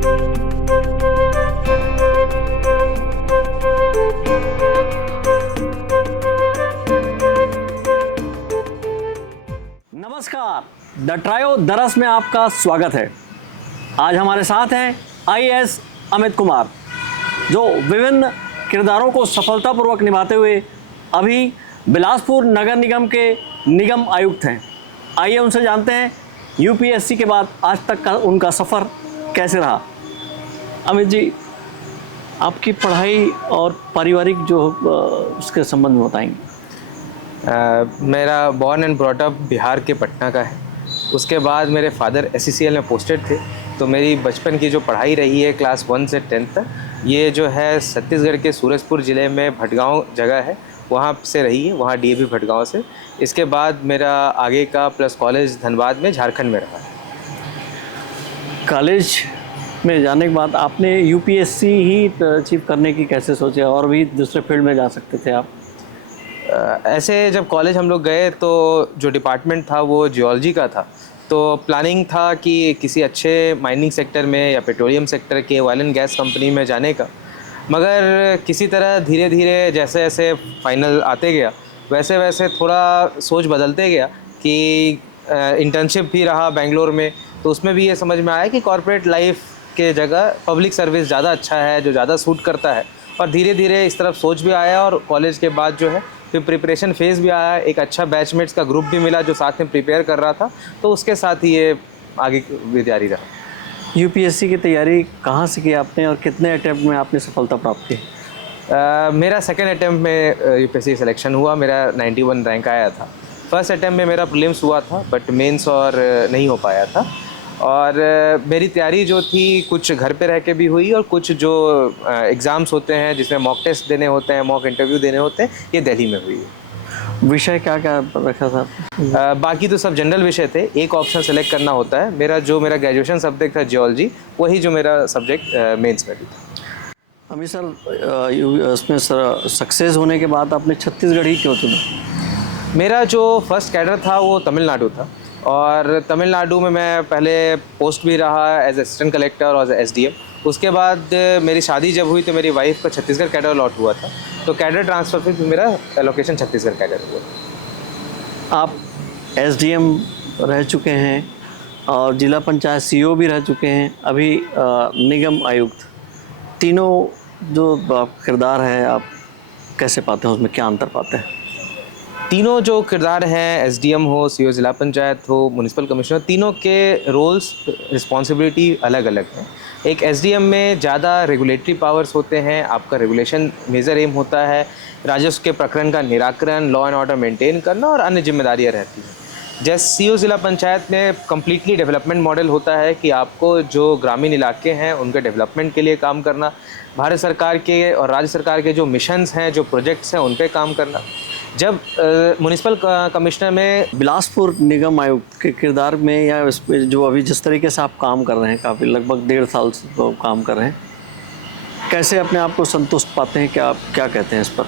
नमस्कार, the trio दरस में आपका स्वागत है। आज हमारे साथ हैं आईएएस अमित कुमार, जो विभिन्न किरदारों को सफलतापूर्वक निभाते हुए अभी बिलासपुर नगर निगम के निगम आयुक्त हैं। आइए उनसे जानते हैं यूपीएससी के बाद आज तक का उनका सफ़र कैसे रहा। अमित जी, आपकी पढ़ाई और पारिवारिक जो उसके संबंध में बताएंगे। मेरा born and brought up Bihar के पटना का है। उसके बाद मेरे फादर एससीसीएल में पोस्टेड थे, तो मेरी बचपन की जो पढ़ाई रही है क्लास 1 से 10 तक, ये जो है छत्तीसगढ़ के सूरजपुर ज़िले में भटगांव जगह है, वहाँ से रही है, वहाँ डीएवी भटगांव से। इसके बाद मेरा आगे का प्लस कॉलेज धनबाद में झारखंड में रहा है। कॉलेज में जाने के बाद आपने यूपीएससी ही अचीव करने की कैसे सोचा, और भी दूसरे फील्ड में जा सकते थे आप? ऐसे जब कॉलेज हम लोग गए तो जो डिपार्टमेंट था वो जियोलॉजी का था, तो प्लानिंग था कि किसी अच्छे माइनिंग सेक्टर में या पेट्रोलियम सेक्टर के ऑयल एंड गैस कंपनी में जाने का। मगर किसी तरह धीरे धीरे जैसे जैसे फाइनल आते गया वैसे वैसे थोड़ा सोच बदलते गया कि इंटर्नशिप भी रहा बेंगलोर में, तो उसमें भी ये समझ में आया कि कॉर्पोरेट लाइफ के जगह पब्लिक सर्विस ज़्यादा अच्छा है, जो ज़्यादा सूट करता है। और धीरे धीरे इस तरफ सोच भी आया, और कॉलेज के बाद जो है फिर प्रिपरेशन फेज़ भी आया। एक अच्छा बैचमेट्स का ग्रुप भी मिला जो साथ में प्रिपेयर कर रहा था, तो उसके साथ ही ये आगे भी जारी रहा। यूपीएससी की तैयारी कहाँ से की आपने और कितने अटैम्प्ट में आपने सफलता प्राप्त की? मेरा सेकेंड अटैम्प्ट में यूपीएससी सिलेक्शन हुआ, मेरा 91 रैंक आया था। फर्स्ट अटैम्प्ट में मेरा प्रीलिम्स हुआ था, बट मेंस और नहीं हो पाया था। और मेरी तैयारी जो थी कुछ घर पे रह के भी हुई, और कुछ जो एग्ज़ाम्स होते हैं जिसमें मॉक टेस्ट देने होते हैं, मॉक इंटरव्यू देने होते हैं, ये दिल्ली में हुई है। विषय क्या क्या रखा था? बाकी तो सब जनरल विषय थे, एक ऑप्शन सेलेक्ट करना होता है। मेरा ग्रेजुएशन सब्जेक्ट था जियोलॉजी, वही जो मेरा सब्जेक्ट मेंस में भी था। अमित सर, उसमें सर सक्सेस होने के बाद आपने छत्तीसगढ़ ही क्यों चुना? मेरा जो फर्स्ट कैडर था वो तमिलनाडु था, और तमिलनाडु में मैं पहले पोस्ट भी रहा एज असिस्टेंट कलेक्टर और एज एसडीएम। उसके बाद मेरी शादी जब हुई तो मेरी वाइफ का छत्तीसगढ़ कैडर अलॉट हुआ था, तो कैडर ट्रांसफ़र फिर मेरा एलोकेशन छत्तीसगढ़ कैडर हुआ। आप एसडीएम रह चुके हैं और जिला पंचायत सीईओ भी रह चुके हैं, अभी निगम आयुक्त। तीनों जो किरदार है आप कैसे पाते हैं, उसमें क्या अंतर पाते हैं? तीनों जो किरदार हैं, एसडीएम हो, सीईओ जिला पंचायत हो, म्युनिसिपल कमिश्नर, तीनों के रोल्स रिस्पॉन्सिबिलिटी अलग अलग हैं। एक एसडीएम में ज़्यादा रेगुलेटरी पावर्स होते हैं, आपका रेगुलेशन मेजर एम होता है, राजस्व के प्रकरण का निराकरण, लॉ एंड ऑर्डर मेंटेन करना, और अन्य जिम्मेदारियां रहती हैं। जैसे सीईओ जिला पंचायत में कम्प्लीटली डेवलपमेंट मॉडल होता है कि आपको जो ग्रामीण इलाके हैं उनके डेवलपमेंट के लिए काम करना, भारत सरकार के और राज्य सरकार के जो मिशंस हैं, जो प्रोजेक्ट्स हैं, उन पर काम करना। जब म्युनिसिपल कमिश्नर में बिलासपुर निगम आयुक्त के किरदार में, या इस पे जो अभी जिस तरीके से आप काम कर रहे हैं, काफ़ी लगभग 1.5 साल से तो काम कर रहे हैं, कैसे अपने आप को संतुष्ट पाते हैं? क्या आप क्या कहते हैं इस पर?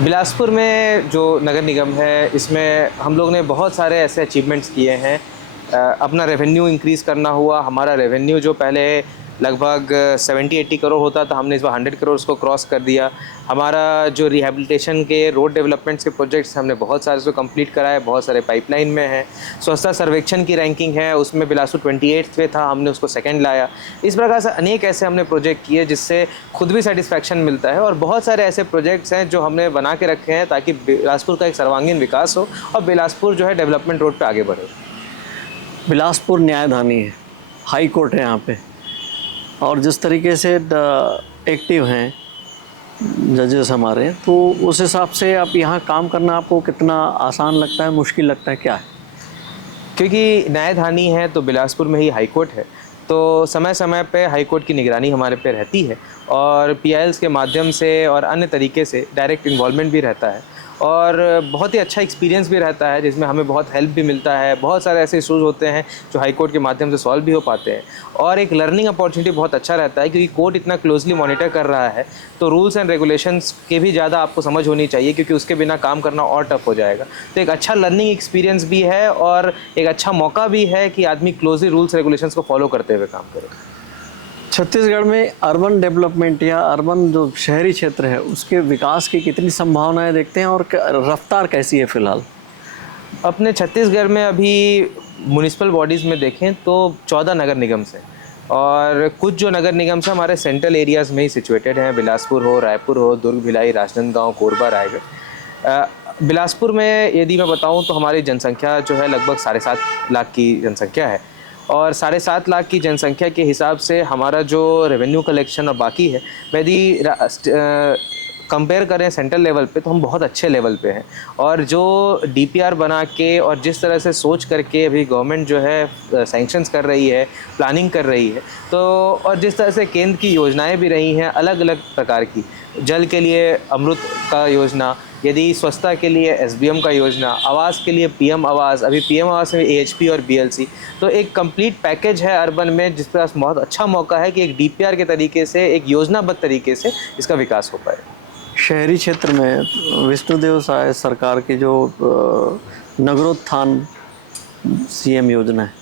बिलासपुर में जो नगर निगम है, इसमें हम लोग ने बहुत सारे ऐसे अचीवमेंट्स किए हैं। अपना रेवेन्यू इंक्रीज़ करना हुआ। हमारा रेवेन्यू जो पहले लगभग 70-80 करोड़ होता था, हमने इस बार 100 करोड़ को क्रॉस कर दिया। हमारा जो रिहेबिलिटेशन के रोड डेवलपमेंट्स के प्रोजेक्ट्स हमने बहुत सारे उसको कंप्लीट कराए, बहुत सारे पाइपलाइन में हैं। स्वच्छता सर्वेक्षण की रैंकिंग है, उसमें बिलासपुर 28th पे था, हमने उसको सेकंड लाया। इस प्रकार से अनेक ऐसे हमने प्रोजेक्ट किए जिससे खुद भी सेटिस्फैक्शन मिलता है, और बहुत सारे ऐसे प्रोजेक्ट्स हैं जो हमने बना के रखे हैं ताकि बिलासपुर का एक सर्वांगीण विकास हो और बिलासपुर जो है डेवलपमेंट रोड पर आगे बढ़े। बिलासपुर न्यायधानी है, हाई कोर्ट है यहाँ पे, और जिस तरीके से एक्टिव हैं जजेस हमारे, तो उस हिसाब से आप यहाँ काम करना आपको कितना आसान लगता है, मुश्किल लगता है, क्या है? क्योंकि न्यायधानी है तो बिलासपुर में ही हाई कोर्ट है, तो समय समय पे हाई कोर्ट की निगरानी हमारे पे रहती है, और पीआईएल्स के माध्यम से और अन्य तरीके से डायरेक्ट इन्वॉल्वमेंट भी रहता है, और बहुत ही अच्छा एक्सपीरियंस भी रहता है जिसमें हमें बहुत हेल्प भी मिलता है। बहुत सारे ऐसे इशूज़ होते हैं जो हाई कोर्ट के माध्यम से सॉल्व भी हो पाते हैं, और एक लर्निंग अपॉर्चुनिटी बहुत अच्छा रहता है क्योंकि कोर्ट इतना क्लोजली मॉनिटर कर रहा है, तो रूल्स एंड रेगुलेशंस के भी ज़्यादा आपको समझ होनी चाहिए, क्योंकि उसके बिना काम करना और टफ हो जाएगा। तो एक अच्छा लर्निंग एक्सपीरियंस भी है और एक अच्छा मौका भी है कि आदमी क्लोजली रूल्स रेगुलेशंस को फॉलो करते हुए काम करे। छत्तीसगढ़ में अर्बन डेवलपमेंट या अर्बन जो शहरी क्षेत्र है उसके विकास की कितनी संभावनाएं देखते हैं और रफ्तार कैसी है फिलहाल? अपने छत्तीसगढ़ में अभी म्युनिसिपल बॉडीज़ में देखें तो 14 नगर निगम से, और कुछ जो नगर निगम से हमारे सेंट्रल एरियाज़ में ही सिचुएटेड हैं, बिलासपुर हो, रायपुर हो, दुर्ग, भिलाई, राजनांदगांव, कोरबा, रायगढ़। बिलासपुर में यदि मैं बताऊं तो हमारी जनसंख्या जो है लगभग 7.5 लाख की जनसंख्या है, और 7.5 लाख की जनसंख्या के हिसाब से हमारा जो रेवेन्यू कलेक्शन और बाकी है, यदि कंपेयर करें सेंट्रल लेवल पे तो हम बहुत अच्छे लेवल पे हैं। और जो डीपीआर बना के और जिस तरह से सोच करके अभी गवर्नमेंट जो है सैंक्शंस कर रही है, प्लानिंग कर रही है, तो और जिस तरह से केंद्र की योजनाएं भी रही हैं अलग अलग प्रकार की, जल के लिए अमृत का योजना, यदि स्वच्छता के लिए एसबीएम का योजना, आवास के लिए पीएम आवास, अभी पीएम आवास में एएचपी और बीएलसी, तो एक कंप्लीट पैकेज है अर्बन में, जिस पर बहुत अच्छा मौका है कि एक डीपीआर के तरीके से, एक योजनाबद्ध तरीके से इसका विकास हो पाए। शहरी क्षेत्र में विष्णुदेव साय सरकार की जो नगरोत्थान सीएम योजना है,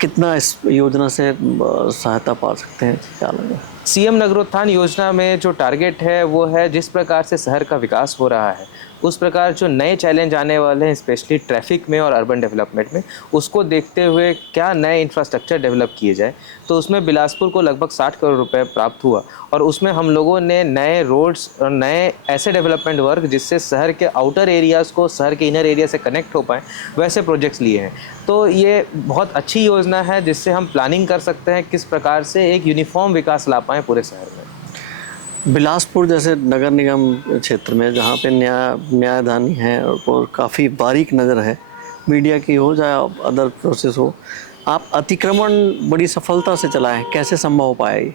कितना इस योजना से सहायता पा सकते हैं, क्या लगे? सीएम नगरोत्थान योजना में जो टारगेट है वो है, जिस प्रकार से शहर का विकास हो रहा है उस प्रकार जो नए चैलेंज आने वाले हैं स्पेशली ट्रैफिक में और अर्बन डेवलपमेंट में, उसको देखते हुए क्या नए इंफ्रास्ट्रक्चर डेवलप किए जाए। तो उसमें बिलासपुर को लगभग 60 करोड़ रुपए प्राप्त हुआ, और उसमें हम लोगों ने नए रोड्स और नए ऐसे डेवलपमेंट वर्क जिससे शहर के आउटर एरियाज़ को शहर के इनर एरिया से कनेक्ट हो पाएँ, वैसे प्रोजेक्ट्स लिए हैं। तो ये बहुत अच्छी योजना है जिससे हम प्लानिंग कर सकते हैं किस प्रकार से एक यूनिफॉर्म विकास ला पाएँ पूरे शहर में। बिलासपुर जैसे नगर निगम क्षेत्र में जहाँ पे न्यायदानी है और काफ़ी बारीक नज़र है, मीडिया की हो चाहे अदर प्रोसेस हो, आप अतिक्रमण बड़ी सफलता से चलाएं, कैसे संभव हो पाया ये?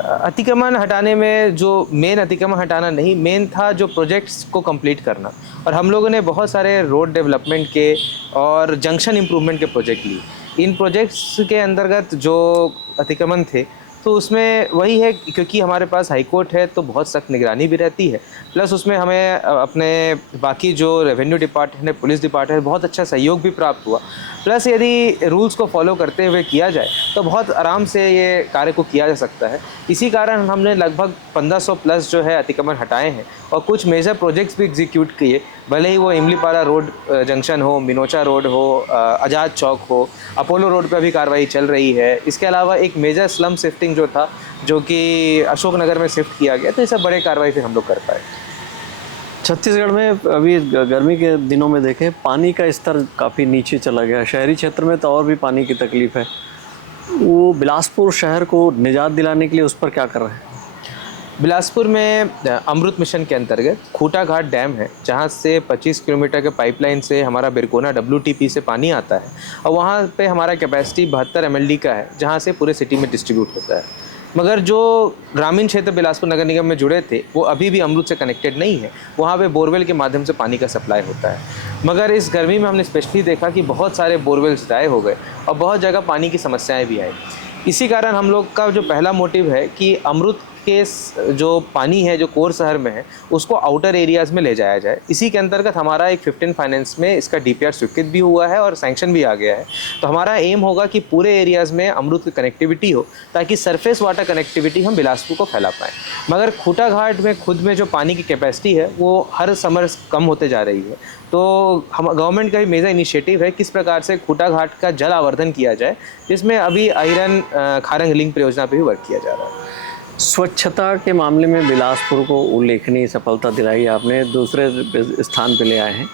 अतिक्रमण हटाने में जो मेन अतिक्रमण हटाना नहीं, मेन था जो प्रोजेक्ट्स को कंप्लीट करना, और हम लोगों ने बहुत सारे रोड डेवलपमेंट के और जंक्शन इम्प्रूवमेंट के प्रोजेक्ट लिए। इन प्रोजेक्ट्स के अंतर्गत जो अतिक्रमण थे तो उसमें वही है, क्योंकि हमारे पास हाई कोर्ट है तो बहुत सख्त निगरानी भी रहती है, प्लस उसमें हमें अपने बाकी जो रेवेन्यू डिपार्टमेंट, पुलिस डिपार्टमेंट, बहुत अच्छा सहयोग भी प्राप्त हुआ। प्लस यदि रूल्स को फॉलो करते हुए किया जाए तो बहुत आराम से ये कार्य को किया जा सकता है। इसी कारण हमने लगभग 1500 प्लस जो है अतिक्रमण हटाए हैं, और कुछ मेजर प्रोजेक्ट्स भी एग्जीक्यूट किए, भले ही वो इमलीपारा रोड जंक्शन हो, मिनोचा रोड हो, आज़ाद चौक हो, अपोलो रोड पर भी कार्रवाई चल रही है। इसके अलावा एक मेजर स्लम शिफ्टिंग जो था, जो कि अशोक नगर में शिफ्ट किया गया, तो ये सब बड़े कार्रवाई फिर हम लोग कर पाए। छत्तीसगढ़ में अभी गर्मी के दिनों में देखें पानी का स्तर काफ़ी नीचे चला गया, शहरी क्षेत्र में तो और भी पानी की तकलीफ है। वो बिलासपुर शहर को निजात दिलाने के लिए उस पर क्या कर रहे हैं? बिलासपुर में अमृत मिशन के अंतर्गत खूटा घाट डैम है, जहाँ से 25 किलोमीटर के पाइपलाइन से हमारा बिरकोना WTP से पानी आता है, और वहाँ पे हमारा कैपेसिटी 72 MLD का है, जहाँ से पूरे सिटी में डिस्ट्रीब्यूट होता है। मगर जो ग्रामीण क्षेत्र बिलासपुर नगर निगम में जुड़े थे वो अभी भी अमृत से कनेक्टेड नहीं है, वहाँ पे बोरवेल के माध्यम से पानी का सप्लाई होता है। मगर इस गर्मी में हमने स्पेशली देखा कि बहुत सारे बोरवेल्स ड्राई हो गए और बहुत जगह पानी की समस्याएं भी आई। इसी कारण हम लोग का जो पहला मोटिव है कि अमृत के जो पानी है जो कोर शहर में है उसको आउटर एरियाज़ में ले जाया जाए। इसी के अंतर्गत हमारा एक 15 फाइनेंस में इसका डीपीआर स्वीकृत भी हुआ है और सैंक्शन भी आ गया है। तो हमारा एम होगा कि पूरे एरियाज़ में अमृत की कनेक्टिविटी हो, ताकि सरफेस वाटर कनेक्टिविटी हम बिलासपुर को फैला पाएँ। मगर खूटा घाट में खुद में जो पानी की कैपेसिटी है वो हर समर कम होते जा रही है। तो हम गवर्नमेंट का भी मेजर इनिशिएटिव है किस प्रकार से खूटा घाट का जल आवर्धन किया जाए, जिसमें अभी आयरन खारंग लिंक परियोजना पर भी वर्क किया जा रहा है। स्वच्छता के मामले में बिलासपुर को उल्लेखनीय सफलता दिलाई, आपने दूसरे स्थान पर ले आए हैं।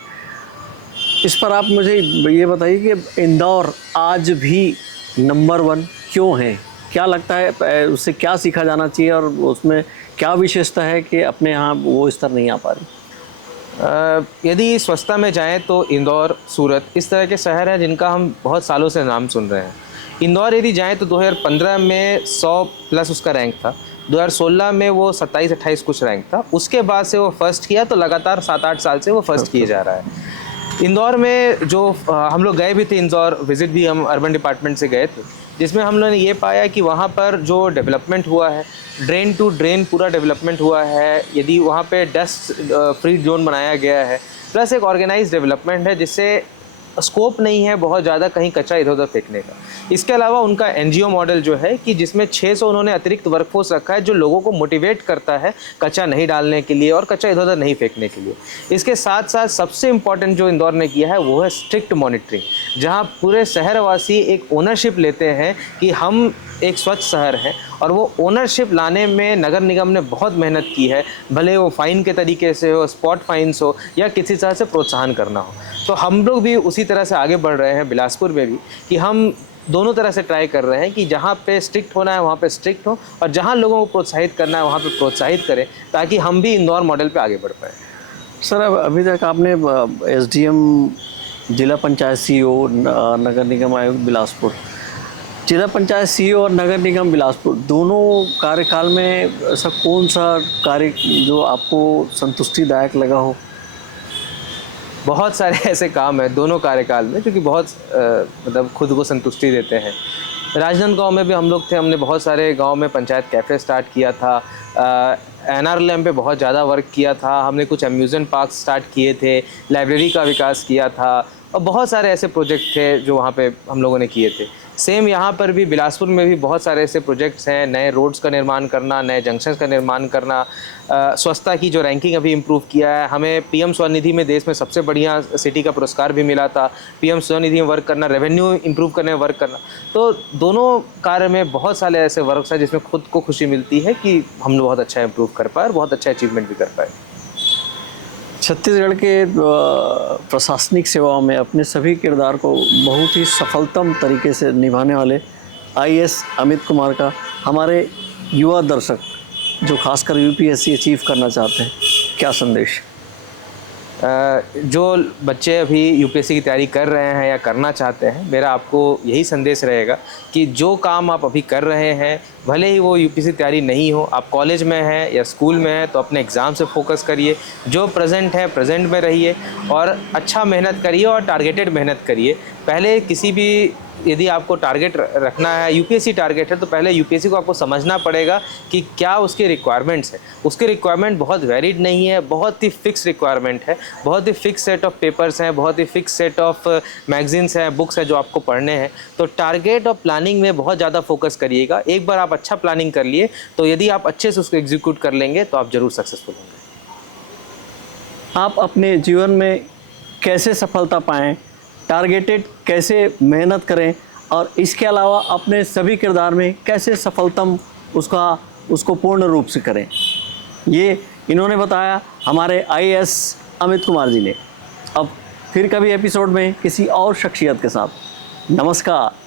इस पर आप मुझे ये बताइए कि इंदौर आज भी नंबर 1 क्यों है? क्या लगता है उससे क्या सीखा जाना चाहिए और उसमें क्या विशेषता है कि अपने यहाँ वो स्तर नहीं आ पा रही? यदि स्वच्छता में जाएं तो इंदौर, सूरत इस तरह के शहर हैं जिनका हम बहुत सालों से नाम सुन रहे हैं। इंदौर यदि जाएं तो 2015 में 100 प्लस उसका रैंक था, 2016 में वो 27-28 कुछ रैंक था, उसके बाद से वो फर्स्ट किया, तो लगातार 7-8 साल से वो फर्स्ट किए जा रहा है। इंदौर में जो हम लोग गए भी थे, इंदौर विजिट भी हम अर्बन डिपार्टमेंट से गए थे, जिसमें हम लोगों ने ये पाया कि वहाँ पर जो डेवलपमेंट हुआ है, ड्रेन टू ड्रेन पूरा डेवलपमेंट हुआ है। यदि वहाँ पे डस्ट फ्री जोन बनाया गया है, प्लस एक ऑर्गेनाइज डेवलपमेंट है जिससे स्कोप नहीं है बहुत ज़्यादा कहीं कचरा इधर उधर फेंकने का। इसके अलावा उनका एनजीओ मॉडल जो है कि जिसमें 600 उन्होंने अतिरिक्त वर्कफोर्स रखा है जो लोगों को मोटिवेट करता है कचरा नहीं डालने के लिए और कचरा इधर उधर नहीं फेंकने के लिए। इसके साथ साथ सबसे इम्पॉर्टेंट जो इंदौर ने किया है वो है स्ट्रिक्ट मॉनिटरिंग, जहाँ पूरे शहरवासी एक ओनरशिप लेते हैं कि हम एक स्वच्छ शहर है, और वो ओनरशिप लाने में नगर निगम ने बहुत मेहनत की है, भले वो फ़ाइन के तरीके से हो, स्पॉट फाइन्स हो या किसी तरह से प्रोत्साहन करना हो। तो हम लोग भी उसी तरह से आगे बढ़ रहे हैं बिलासपुर में भी, कि हम दोनों तरह से ट्राई कर रहे हैं कि जहाँ पे स्ट्रिक्ट होना है वहाँ पे स्ट्रिक्ट हो, और जहाँ लोगों को प्रोत्साहित करना है वहाँ पे प्रोत्साहित करें, ताकि हम भी इंदौर मॉडल पे आगे बढ़ पाएँ। सर, अब अभी तक आपने एसडीएम, जिला पंचायत सीईओ, नगर निगम आयुक्त बिलासपुर, जिला पंचायत सीईओ और नगर निगम बिलासपुर दोनों कार्यकाल में ऐसा कौन सा कार्य जो आपको संतुष्टिदायक लगा हो? बहुत सारे ऐसे काम हैं दोनों कार्यकाल में जो कि बहुत मतलब खुद को संतुष्टि देते हैं। राजनांदगांव में भी हम लोग थे, हमने बहुत सारे गांव में पंचायत कैफ़े स्टार्ट किया था, एनआरएलएम पे बहुत ज़्यादा वर्क किया था, हमने कुछ अम्यूज़मेंट पार्क स्टार्ट किए थे, लाइब्रेरी का विकास किया था, और बहुत सारे ऐसे प्रोजेक्ट थे जो वहाँ पे हम लोगों ने किए थे। सेम यहाँ पर भी बिलासपुर में भी बहुत सारे ऐसे प्रोजेक्ट्स हैं, नए रोड्स का निर्माण करना, नए जंक्शंस का निर्माण करना, स्वच्छता की जो रैंकिंग अभी इम्प्रूव किया है, हमें पीएम स्वनिधि में देश में सबसे बढ़िया सिटी का पुरस्कार भी मिला था। पीएम स्वनिधि में वर्क करना, रेवेन्यू इम्प्रूव करने में वर्क करना, तो दोनों कार्य में बहुत सारे ऐसे वर्क्स हैं जिसमें खुद को खुशी मिलती है कि हम लोग बहुत अच्छा इम्प्रूव कर पाए और बहुत अच्छा अचीवमेंट भी कर पाए। छत्तीसगढ़ के प्रशासनिक सेवाओं में अपने सभी किरदार को बहुत ही सफलतम तरीके से निभाने वाले आईएएस अमित कुमार का हमारे युवा दर्शक जो खासकर यूपीएससी अचीव करना चाहते हैं, क्या संदेश? जो बच्चे अभी यूपीएससी की तैयारी कर रहे हैं या करना चाहते हैं, मेरा आपको यही संदेश रहेगा कि जो काम आप अभी कर रहे हैं, भले ही वो यूपीएससी तैयारी नहीं हो, आप कॉलेज में हैं या स्कूल में हैं तो अपने एग्ज़ाम से फोकस करिए, जो प्रेजेंट है प्रेजेंट में रहिए और अच्छा मेहनत करिए और टारगेटेड मेहनत करिए। पहले किसी भी यदि आपको टारगेट रखना है, यूपीएससी टारगेट है, तो पहले यूपीएससी को आपको समझना पड़ेगा कि क्या उसके रिक्वायरमेंट्स है। उसके रिक्वायरमेंट बहुत वेरिड नहीं है, बहुत ही फिक्स रिक्वायरमेंट है, बहुत ही फिक्स सेट ऑफ पेपर्स हैं, बहुत ही फिक्स सेट ऑफ मैगजीन्स हैं, बुक्स हैं जो आपको पढ़ने हैं। तो टारगेट और प्लानिंग में बहुत ज़्यादा फोकस करिएगा। एक बार आप अच्छा प्लानिंग कर लिए तो यदि आप अच्छे से उसको एग्जीक्यूट कर लेंगे तो आप ज़रूर सक्सेसफुल होंगे। आप अपने जीवन में कैसे सफलता पाएँ, टारगेटेड कैसे मेहनत करें और इसके अलावा अपने सभी किरदार में कैसे सफलतम उसको पूर्ण रूप से करें, ये इन्होंने बताया हमारे आईएएस अमित कुमार जी ने। अब फिर कभी एपिसोड में किसी और शख्सियत के साथ। नमस्कार।